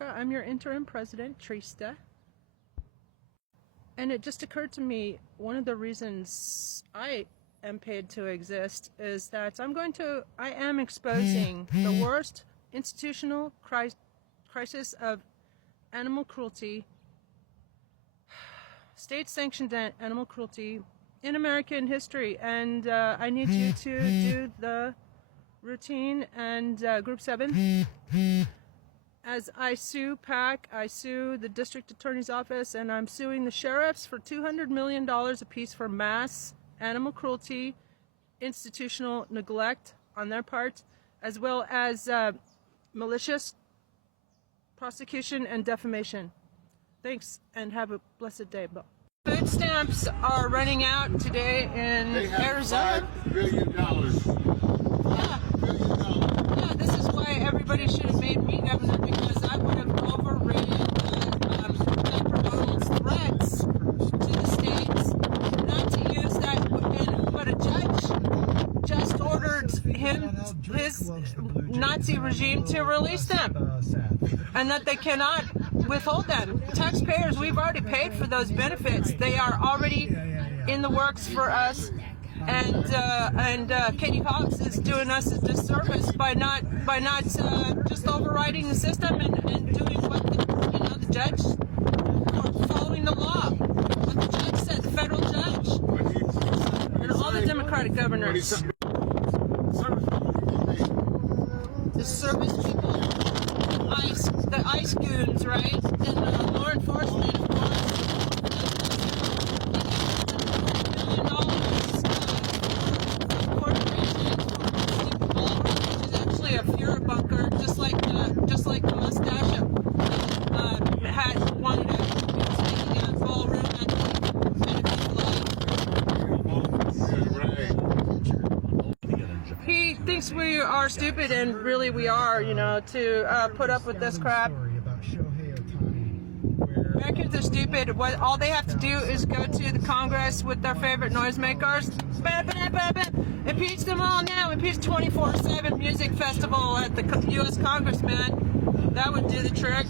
I'm your interim president, Trista. And it just occurred to me, one of the reasons I am paid to exist is that I am exposing the worst institutional crisis of animal cruelty, state-sanctioned animal cruelty in American history. And I need you to do the routine and Group 7. As I sue PAC, I sue the district attorney's office, and I'm suing the sheriffs for $200 million apiece for mass animal cruelty, institutional neglect on their part, as well as malicious prosecution and defamation. Thanks, and have a blessed day. Food stamps are running out today in Arizona. $5 billion. Yeah, this is why everybody should have made me governor, because I would have overridden Pepper Donald's threats to the states not to use that. But a judge just ordered his Nazi regime to release them, and that they cannot withhold them. Taxpayers, we've already paid for those benefits. They are already in the works for us. And Katie Hawks is doing us a disservice by not just overriding the system and doing what the judge, following the law, what the judge said, the federal judge, and all the Democratic governors. The service people, the ICE goons, right, and law enforcement, of course. Bunker, just like the mustache had wanted to take a ballroom and he thinks we are stupid, and really we are, to put up with this crap. Americans are stupid. All they have to do is go to the Congress with their favorite noisemakers. Impeach them all now. Impeach 24/7 music festival at the U.S. Congress, man. That would do the trick.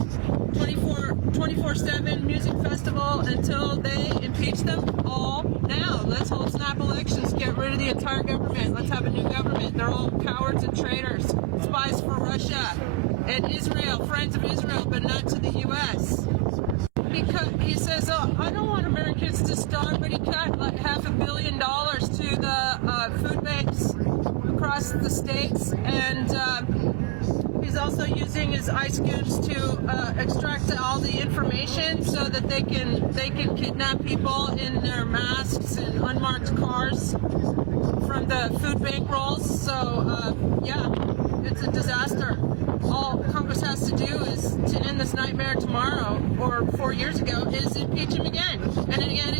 24/7 music festival until they impeach them all now. Let's hold snap elections. Get rid of the entire government. Let's have a new government. They're all cowards and traitors. Spies for Russia and Israel. Friends of Israel, but not to the U.S. He says, I don't want Americans to starve, but he cut like $500 million to the food banks across the states, and he's also using his ICE goons to extract all the information so that they can kidnap people in their masks and unmarked cars from the food bank rolls. So yeah, it's a disaster. All Congress has to do is to end this nightmare tomorrow, or 4 years ago, is impeach him again, and again,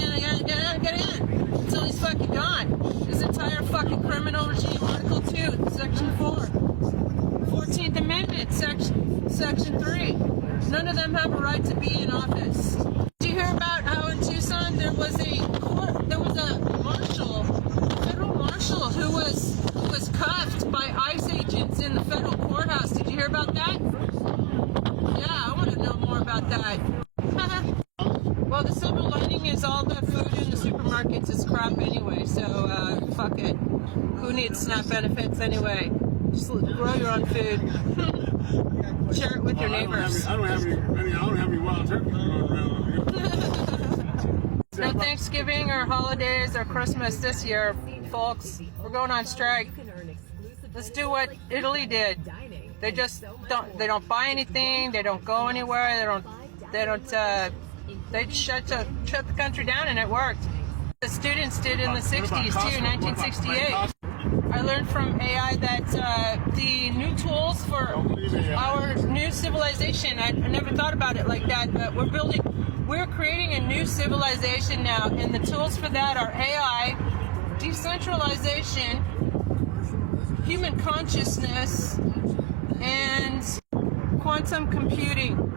until he's fucking gone. His entire fucking criminal regime, Article 2, Section 4, 14th Amendment, Section 3. None of them have a right to be in office. Did you hear about how in Tucson there was a marshal, federal marshal, who was cuffed by ICE agents in the federal courthouse? Did you hear about that? Yeah, I want to know more about that. Well, the silver lining is all the food in the supermarkets is crap anyway, so fuck it. Who needs SNAP benefits anyway? Just grow your own food. Share it with your neighbors. I don't have any wild turkeys going around. No Thanksgiving or holidays or Christmas this year, folks. We're going on strike. Let's do what Italy did. They just don't buy anything. They don't go anywhere. They shut the country down, and it worked. The students did in the 60s too, 1968. I learned from AI that the new tools for our new civilization, I never thought about it like that, but we're creating a new civilization now, and the tools for that are AI, decentralization, human consciousness, and quantum computing.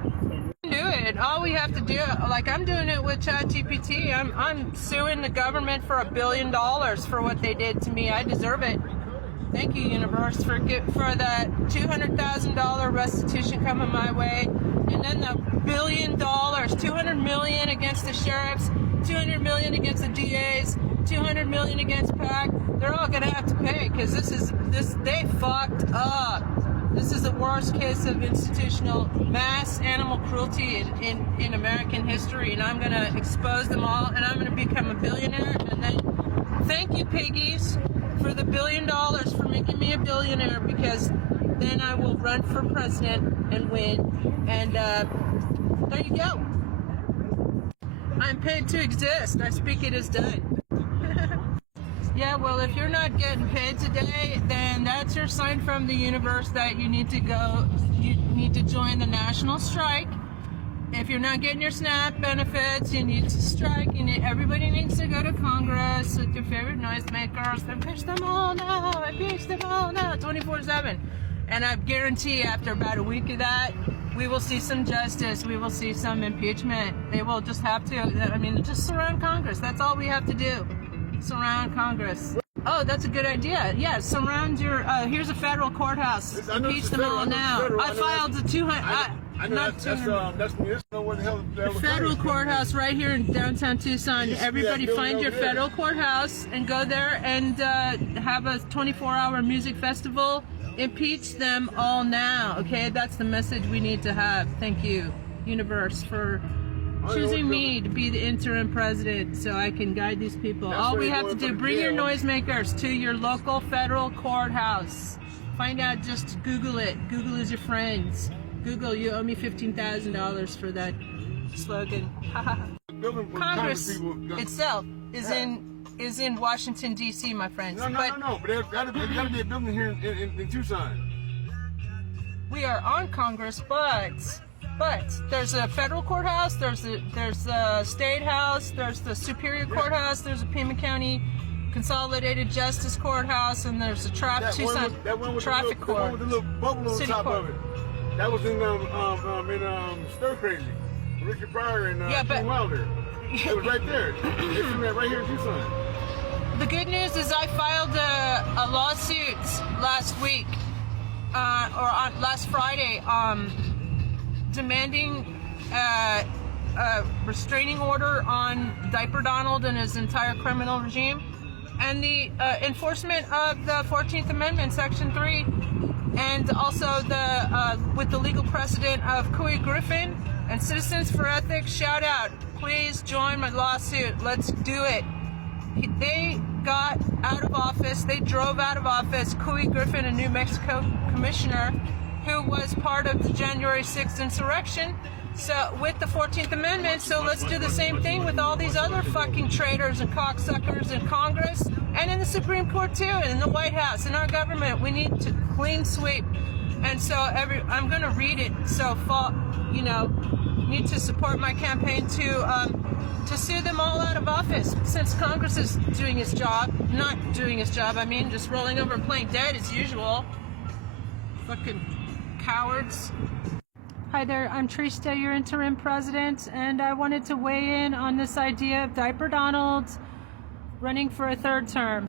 Do it. All we have to do, like I'm doing it with ChatGPT. I'm suing the government for $1 billion for what they did to me. I deserve it. Thank you, universe, for that $200,000 restitution coming my way, and billion, $200 million against the sheriffs, $200 million against the DAs, $200 million against PAC. They're all gonna have to pay because they fucked up. This is the worst case of institutional mass animal cruelty in American history, and I'm gonna expose them all, and I'm gonna become a billionaire, and then thank you, piggies, for the $1 billion for making me a billionaire, because then I will run for president and win, and there you go. I'm paid to exist. I speak it as done. Yeah, well, if you're not getting paid today, then that's your sign from the universe that you need to join the national strike. If you're not getting your SNAP benefits, you need to strike. Everybody needs to go to Congress with your favorite noisemakers. Impeach them all now, impeach them all now, 24/7. And I guarantee after about a week of that, we will see some justice. We will see some impeachment. They will just have to, just surround Congress. That's all we have to do. Surround Congress. Oh, that's a good idea. Yeah, surround your, here's a federal courthouse. Impeach them all now. I filed the 200, I know that's where the hell the federal courthouse right here in downtown Tucson. Everybody find your federal courthouse and go there and have a 24-hour music festival. Impeach them all now, okay? That's the message we need to have. Thank you, universe, for choosing me to be the interim president so I can guide these people. All we have to do, bring your noisemakers to your local federal courthouse. Find out, just Google it. Google is your friends. Google, you owe me $15,000 for that slogan. Congress itself is in Washington, D.C., my friends. No, but there's got to be a building here in Tucson. We are on Congress, but there's a federal courthouse, there's a state house, there's the Superior Courthouse, there's a Pima County Consolidated Justice Courthouse, and there's a Tucson Traffic Court. That one with the little bubble on top of it. That was in Stir Crazy, Richard Pryor and Gene Wilder. It was right there. It's right here in Tucson. The good news is I filed a lawsuit last week, or on last Friday, demanding a restraining order on Diaper Donald and his entire criminal regime, and the enforcement of the 14th Amendment, Section 3, and also with the legal precedent of Couey Griffin and Citizens for Ethics. Shout out. Please join my lawsuit. Let's do it. They got out of office. They drove out of office Couey Griffin, a New Mexico commissioner who was part of the January 6th insurrection. So with the 14th Amendment, so let's do the same thing with all these other fucking traitors and cocksuckers in Congress and in the Supreme Court too, and in the White House, in our government. We need to clean sweep. And so I'm going to read it. So, need to support my campaign to sue them all out of office, since Congress is doing its job, not doing its job, just rolling over and playing dead as usual. Fucking cowards. Hi there, I'm Trista, your interim president, and I wanted to weigh in on this idea of Diaper Donald running for a third term.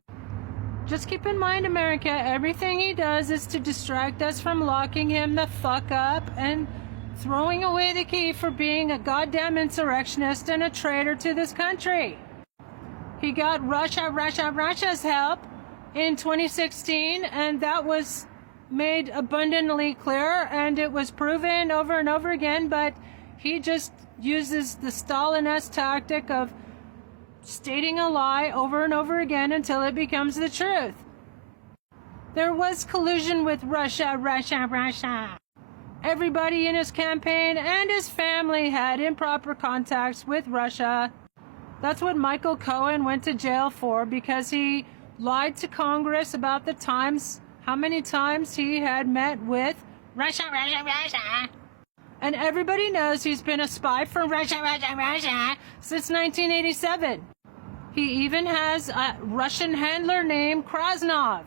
Just keep in mind, America, everything he does is to distract us from locking him the fuck up and throwing away the key for being a goddamn insurrectionist and a traitor to this country. He got Russia's help in 2016, and that was made abundantly clear, and it was proven over and over again, but he just uses the Stalin-esque tactic of stating a lie over and over again until it becomes the truth. There was collusion with Russia. Everybody in his campaign and his family had improper contacts with Russia. That's what Michael Cohen went to jail for, because he lied to Congress about the times, how many times he had met with Russia. And everybody knows he's been a spy for Russia since 1987. He even has a Russian handler named Krasnov.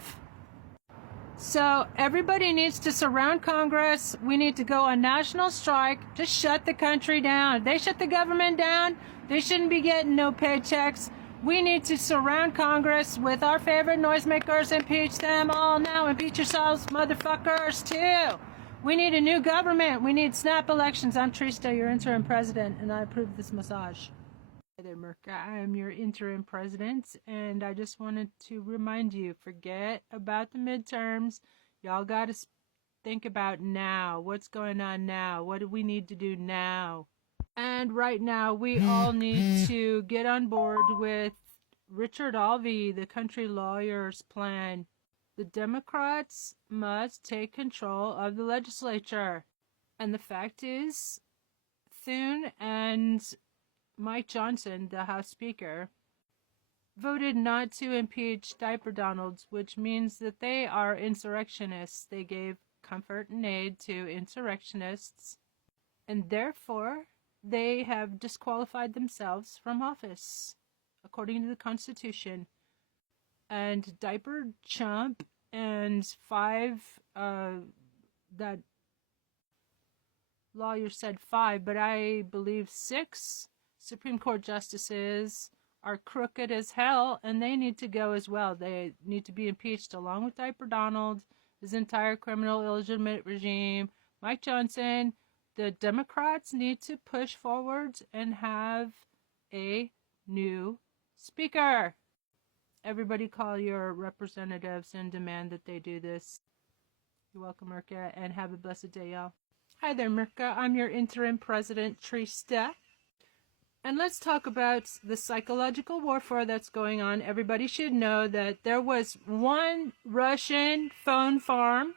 So everybody needs to surround Congress. We need to go on national strike to shut the country down. They shut the government down. They shouldn't be getting no paychecks. We need to surround Congress with our favorite noisemakers. Impeach them all now. Impeach yourselves, motherfuckers, too. We need a new government. We need snap elections. I'm Trista, your interim president, and I approve this massage. Hi there, Mirka. I am your interim president, and I just wanted to remind you, forget about the midterms. Y'all got to think about now. What's going on now? What do we need to do now? And right now, we all need to get on board with Richard Alvey, the country lawyer's plan. The Democrats must take control of the legislature. And the fact is, Thune and Mike Johnson, the House Speaker, voted not to impeach Diaper Donalds, which means that they are insurrectionists. They gave comfort and aid to insurrectionists, and therefore they have disqualified themselves from office, according to the Constitution. And Diaper Chump and 5, that lawyer said 5, but I believe 6 Supreme Court justices are crooked as hell, and they need to go as well. They need to be impeached along with Diaper Donald, his entire criminal illegitimate regime, Mike Johnson. The Democrats need to push forward and have a new speaker. Everybody call your representatives and demand that they do this. You're welcome, Mirka, and have a blessed day, y'all. Hi there, Mirka. I'm your interim president, Trista. And let's talk about the psychological warfare that's going on. Everybody should know that there was one Russian phone farm,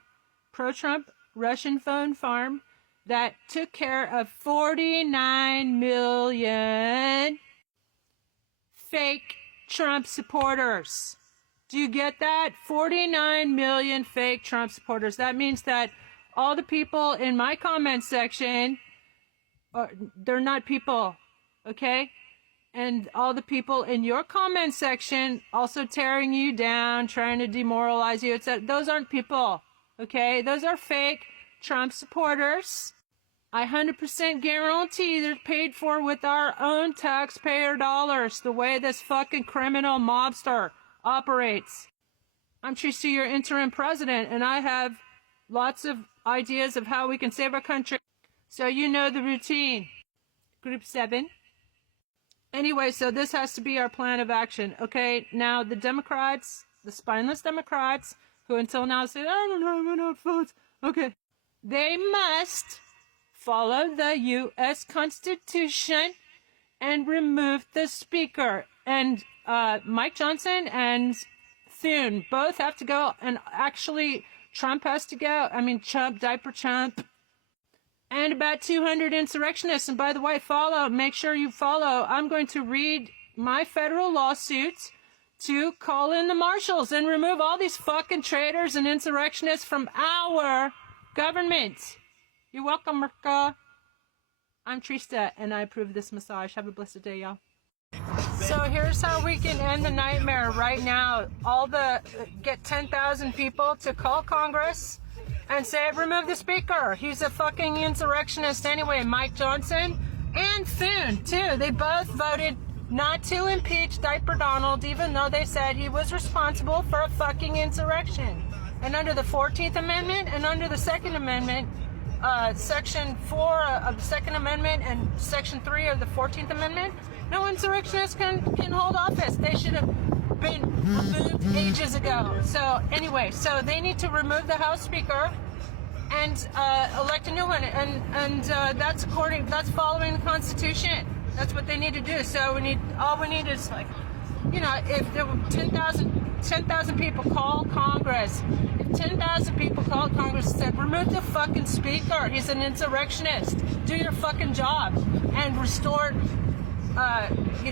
pro-Trump Russian phone farm, that took care of 49 million fake Trump supporters. Do you get that? 49 million fake Trump supporters. That means that all the people in my comment section, they're not people. Okay? And all the people in your comment section also tearing you down, trying to demoralize you, etc. Those aren't people. Okay? Those are fake Trump supporters. I 100% guarantee they're paid for with our own taxpayer dollars, the way this fucking criminal mobster operates. I'm Trista, your interim president, and I have lots of ideas of how we can save our country. So you know the routine. Group 7. Anyway, so this has to be our plan of action, okay? Now, the Democrats, the spineless Democrats, who until now said, I don't have enough votes, okay, they must follow the U.S. Constitution and remove the speaker. And Mike Johnson and Thune both have to go, and actually Trump has to go. I mean, Trump, Diaper Trump. And about 200 insurrectionists. And by the way, make sure you follow. I'm going to read my federal lawsuit to call in the marshals and remove all these fucking traitors and insurrectionists from our government. You're welcome, Mirka. I'm Trista, and I approve this massage. Have a blessed day, y'all. So here's how we can end the nightmare right now. Get 10,000 people to call Congress and say, remove the speaker. He's a fucking insurrectionist anyway. Mike Johnson and Thune, too. They both voted not to impeach Diaper Donald, even though they said he was responsible for a fucking insurrection. And under the 14th Amendment and under the Second Amendment, Section 4 of the Second Amendment and Section 3 of the 14th Amendment, no insurrectionists can hold office. They should have been removed ages ago. So anyway, so they need to remove the House Speaker and elect a new one, and that's following the Constitution. That's what they need to do. So all we need is, like, you know, if there were 10,000 people call Congress, if 10,000 people called Congress and said, remove the fucking speaker, he's an insurrectionist, do your fucking job, and restore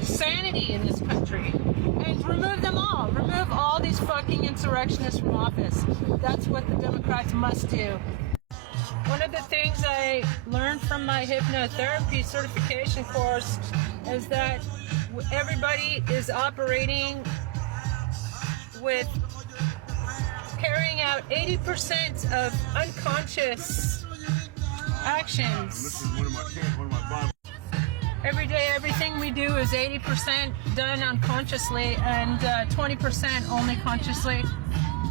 sanity in this country, and remove them all. Remove all these fucking insurrectionists from office. That's what the Democrats must do. One of the things I learned from my hypnotherapy certification course is that everybody is operating with carrying out 80% of unconscious actions. This is one of my Bibles. Every day, everything we do is 80% done unconsciously and 20% only consciously.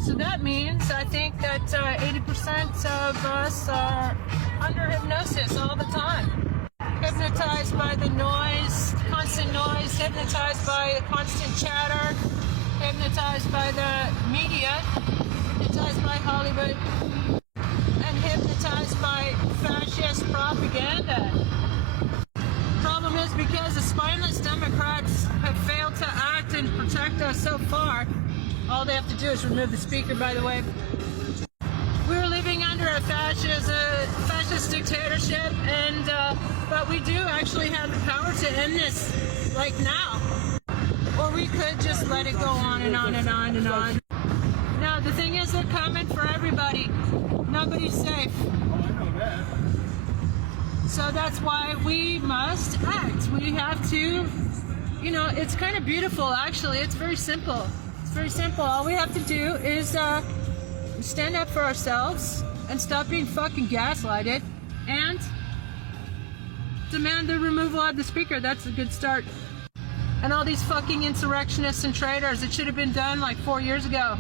So that means I think that 80% of us are under hypnosis all the time. Hypnotized by the noise, constant noise, hypnotized by the constant chatter, hypnotized by the media, hypnotized by Hollywood, and hypnotized by fascist propaganda. Problem is, because the spineless Democrats have failed to act and protect us so far, all they have to do is remove the speaker, by the way. We're living under a fascist dictatorship, and but we do actually have the power to end this, like now. Or we could just let it go on and on and on and on. Now, the thing is, they're coming for everybody. Nobody's safe. Oh, I know that. So that's why we must act. We have to, you know, it's kind of beautiful, actually. It's very simple. It's very simple. All we have to do is stand up for ourselves and stop being fucking gaslighted and demand the removal of the speaker. That's a good start. And all these fucking insurrectionists and traitors, it should have been done like 4 years ago.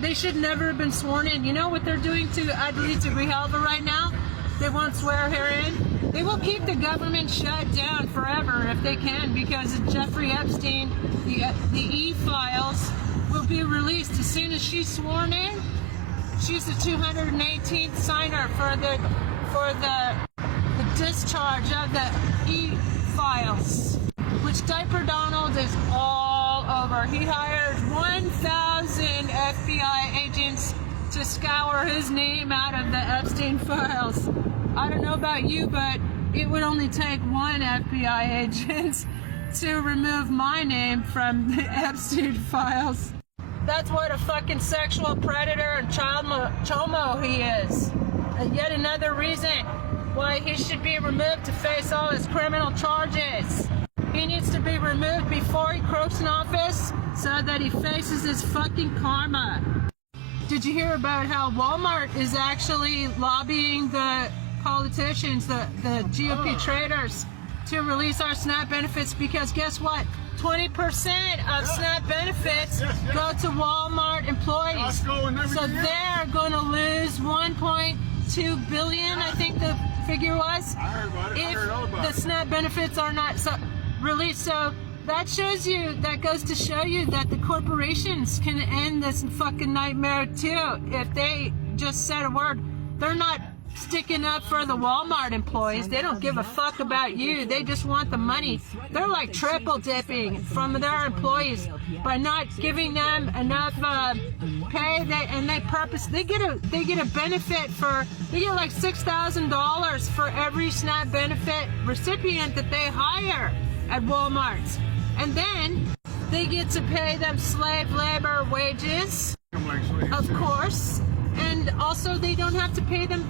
They should never have been sworn in. You know what they're doing to Adelita Grijalva right now? They won't swear her in. They will keep the government shut down forever if they can, because Jeffrey Epstein, the E-files, will be released as soon as she's sworn in. She's the 218th signer for the discharge of the E-files, which Diaper Donald is all over. He hired 1,000 FBI agents to scour his name out of the Epstein files. I don't know about you, but it would only take one FBI agent to remove my name from the Epstein files. That's what a fucking sexual predator and child chomo he is. And yet another reason why he should be removed to face all his criminal charges. He needs to be removed before he croaks in office so that he faces his fucking karma. Did you hear about how Walmart is actually lobbying the politicians, the GOP traders, to release our SNAP benefits? Because guess what? 20% of SNAP benefits go to Walmart employees. So they're going to lose 1.2 billion, I think the figure was, I heard about it. if the SNAP benefits are not released. So that shows you, that goes to show you that the corporations can end this fucking nightmare too if they just said a word. They're not sticking up for the Walmart employees. They don't give a fuck about you. They just want the money. They're like triple dipping from their employees by not giving them enough pay. They get a benefit for, they get like $6,000 for every SNAP benefit recipient that they hire at Walmart. And then they get to pay them slave labor wages, of course, and also they don't have to pay them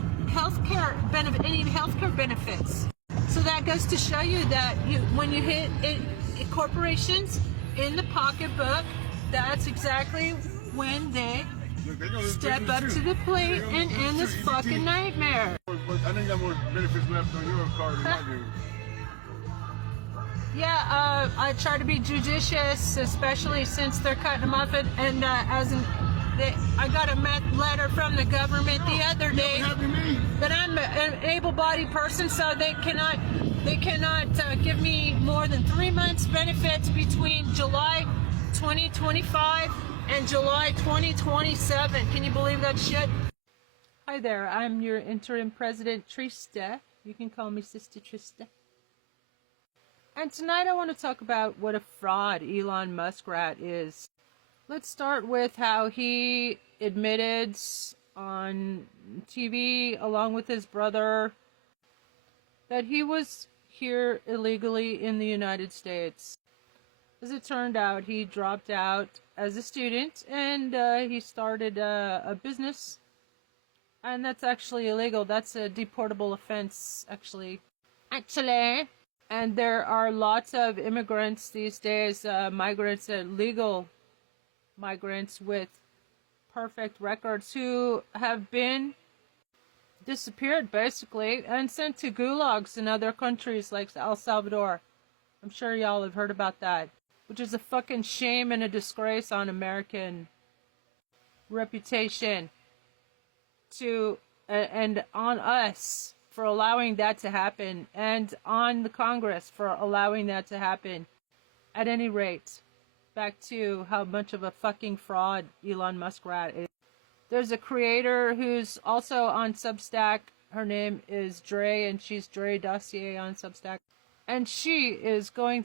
any healthcare benefits. So that goes to show you that when you hit corporations in the pocketbook, that's exactly when they step up to the plate and end this fucking nightmare. I think you got more benefits left on your card than I do. Yeah, I try to be judicious, especially since they're cutting them off. And I got a letter from the government the other day that I'm an able-bodied person, so they cannot give me more than 3 months benefits between July 2025 and July 2027. Can you believe that shit? Hi there, I'm your interim president, Trista. You can call me Sister Trista. And tonight I want to talk about what a fraud Elon Muskrat is. Let's start with how he admitted on TV, along with his brother, that he was here illegally in the United States. As it turned out, he dropped out as a student and he started a business. And that's actually illegal. That's a deportable offense, actually. And there are lots of immigrants these days, migrants, legal migrants with perfect records who have been disappeared, basically, and sent to gulags in other countries like El Salvador. I'm sure y'all have heard about that, which is a fucking shame and a disgrace on American reputation to and on us for allowing that to happen, and on the Congress for allowing that to happen. At any rate, back to how much of a fucking fraud Elon Musk rat is. There's a creator who's also on Substack. Her name is Dre, and she's Dre Dossier on Substack. And she is going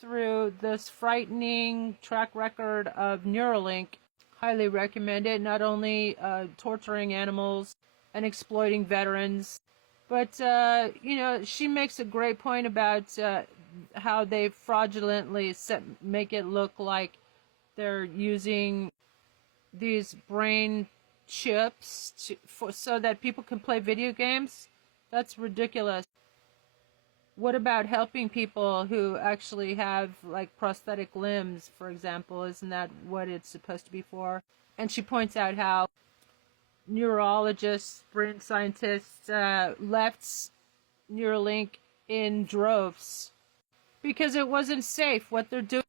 through this frightening track record of Neuralink. Highly recommend it. Not only torturing animals and exploiting veterans, but, she makes a great point about how they fraudulently make it look like they're using these brain chips so that people can play video games. That's ridiculous. What about helping people who actually have, like, prosthetic limbs, for example? Isn't that what it's supposed to be for? And she points out how neurologists, brain scientists, left Neuralink in droves because it wasn't safe what they're doing.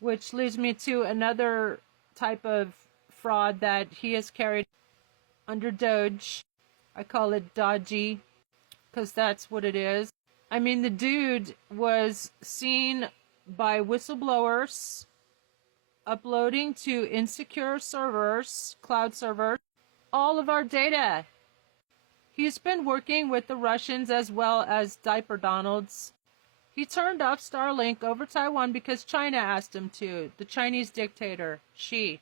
Which leads me to another type of fraud that he has carried under Doge. I call it dodgy because that's what it is. I mean, the dude was seen by whistleblowers uploading to insecure servers, cloud servers, all of our data. He's been working with the Russians as well as Diaper Donalds. He turned off Starlink over Taiwan because China asked him to. The Chinese dictator, Xi.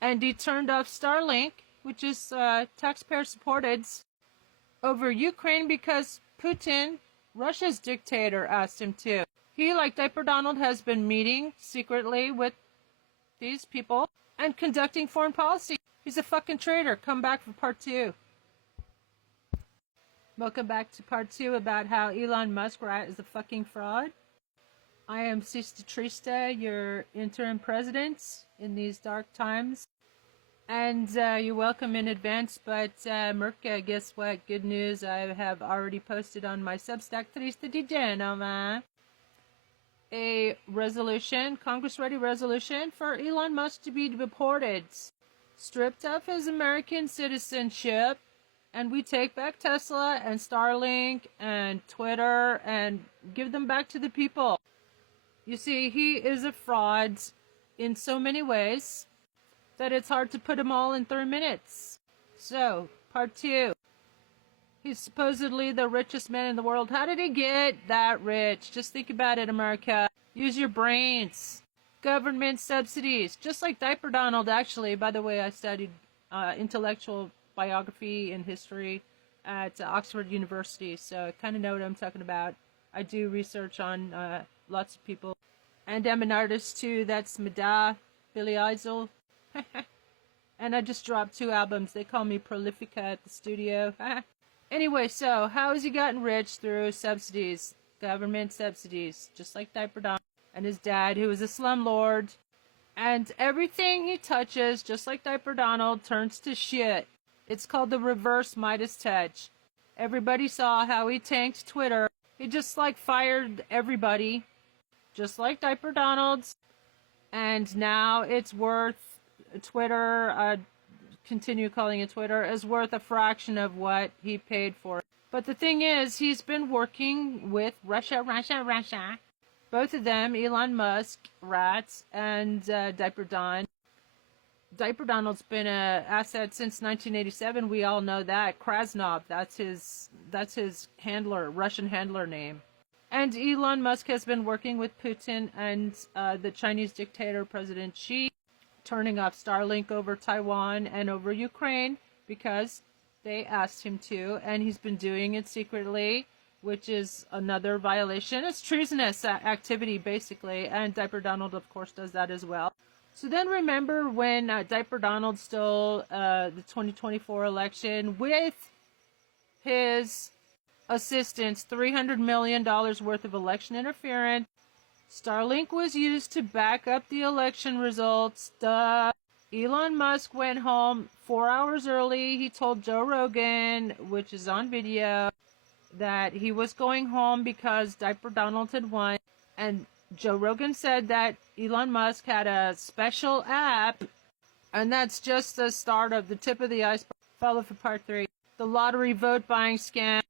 And he turned off Starlink, which is taxpayer supported, over Ukraine because Putin, Russia's dictator, asked him to. He, like Diaper Donald, has been meeting secretly with these people and conducting foreign policy. He's a fucking traitor. Come back for part 2. Welcome back to part 2 about how Elon Musk is a fucking fraud. I am Sista Trista, your interim president in these dark times. And you're welcome in advance, but Merca, guess what? Good news, I have already posted on my Substack, Trista di Genova, a resolution, Congress-ready resolution for Elon Musk to be deported, stripped of his American citizenship, and we take back Tesla and Starlink and Twitter and give them back to the people. You see, he is a fraud in so many ways that it's hard to put them all in 3 minutes. So, part 2. He's supposedly the richest man in the world. How did he get that rich? Just think about it, America. Use your brains. Government subsidies. Just like Diaper Donald, actually. By the way, I studied intellectual biography and history at Oxford University, so I kind of know what I'm talking about. I do research on lots of people. And I'm an artist, too. That's Mada, Billy Eisel. And I just dropped 2 albums. They call me Prolifica at the studio. Anyway, so how has he gotten rich? Through subsidies, government subsidies, just like Diaper Donald and his dad, who was a slumlord. And everything he touches, just like Diaper Donald, turns to shit. It's called the reverse Midas touch. Everybody saw how he tanked Twitter. He just fired everybody, just like Diaper Donald's. And now it's worth Twitter, continue calling it Twitter, is worth a fraction of what he paid for it. But the thing is, he's been working with Russia. Both of them, Elon Musk, rats, and Diaper Don. Diaper Donald's been an asset since 1987. We all know that. Krasnov, that's his handler, Russian handler name. And Elon Musk has been working with Putin and the Chinese dictator, President Xi, turning off Starlink over Taiwan and over Ukraine because they asked him to, and he's been doing it secretly, which is another violation. It's treasonous activity, basically, and Diaper Donald, of course, does that as well. So then remember when Diaper Donald stole the 2024 election with his assistants, $300 million worth of election interference. Starlink was used to back up the election results. Elon Musk went home 4 hours early. He told Joe Rogan, which is on video, that he was going home because Diaper Donald had won. And Joe Rogan said that Elon Musk had a special app And that's just the start of the tip of the iceberg. Follow for part 3. The lottery vote buying scam.